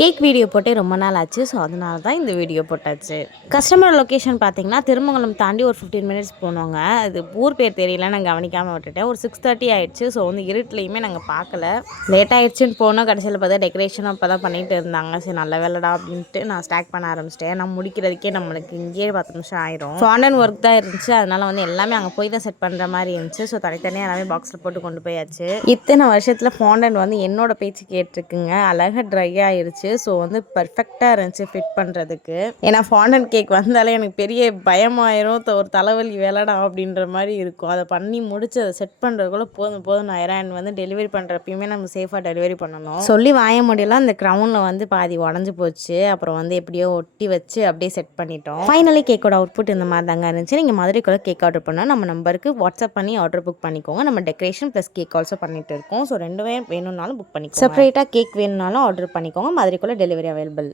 Cake video போட்டே ரொம்ப நாள் ஆச்சு. ஸோ அதனால தான் இந்த வீடியோ போட்டாச்சு. கஸ்டமர் லொக்கேஷன் பார்த்தீங்கன்னா, திருமங்கலம் தாண்டி ஒரு 15 மினிட்ஸ் போனோங்க. அது ஊர் பேர் தெரியல, நான் கவனிக்காம விட்டுட்டேன். ஒரு 6:30 ஆயிடுச்சு. ஸோ வந்து இருட்டுலையுமே நாங்கள் பார்க்கல. லேட் ஆயிடுச்சுன்னு போனோம். கடைசியில் பார்த்தா டெக்கரேஷனும் அப்போ தான் பண்ணிட்டு இருந்தாங்க. சரி நல்ல வேலைடா அப்படின்ட்டு நான் ஸ்டாக் பண்ண ஆரம்பிச்சிட்டேன். நான் முடிக்கிறதுக்கே நம்மளுக்கு இங்கேயே 10 நிமிஷம் ஆயிரும். ஃபாண்டன் ஒர்க் தான் இருந்துச்சு. அதனால வந்து எல்லாமே அங்கே போய் தான் செட் பண்ணுற மாதிரி இருந்துச்சு. ஸோ தனித்தனியாக எல்லாமே பாக்ஸில் போட்டு கொண்டு போயாச்சு. இத்தனை வருஷத்தில் ஃபாண்டன் வந்து என்னோட பேச்சு கேட்டிருக்குங்க. அழகாக ட்ரை ஆயிடுச்சு. ஸோ வந்து பர்ஃபெக்டாக இருந்துச்சு ஃபிட் பண்ணுறதுக்கு. ஏன்னா ஃபாண்டன் கேக் வந்தாலே எனக்கு பெரிய பயமாயிரும். ஒரு தலைவலி வேலைடா அப்படின்ற மாதிரி இருக்கும். அதை பண்ணி முடிச்சு அதை செட் பண்ணுறதுக்குள்ள போதும் போதும் ஆயிரம். அண்ட் வந்து டெலிவரி பண்ணுறப்பயுமே நம்ம சேஃபாக டெலிவரி பண்ணணும். சொல்லி வாய முடியல. அந்த க்ரௌனில் வந்து பாதி உடஞ்சி போச்சு. அப்புறம் வந்து எப்படியோ ஒட்டி வச்சு அப்படியே செட் பண்ணிட்டோம். ஃபைனலி கேக்கோட அவுட்புட் இந்த மாதிரி தாங்க இருந்துச்சு. நீங்கள் மதுரைக்குள்ள கேக் ஆர்டர் பண்ணால் நம்ம நம்பருக்கு வாட்ஸ்அப் பண்ணி ஆர்டர் புக் பண்ணிக்கோங்க. நம்ம டெக்கரேஷன் ப்ளஸ் கேக் ஆல்சோ பண்ணிட்டு இருக்கோம். ஸோ ரெண்டுமே வேணும்னாலும் புக் பண்ணிக்கோங்க. செப்பரேட்டாக கேக் வேணும்னாலும் ஆர்டர் பண்ணிக்கோங்க. மதுரைக்குள்ள டெலிவரி அவைலபிள்.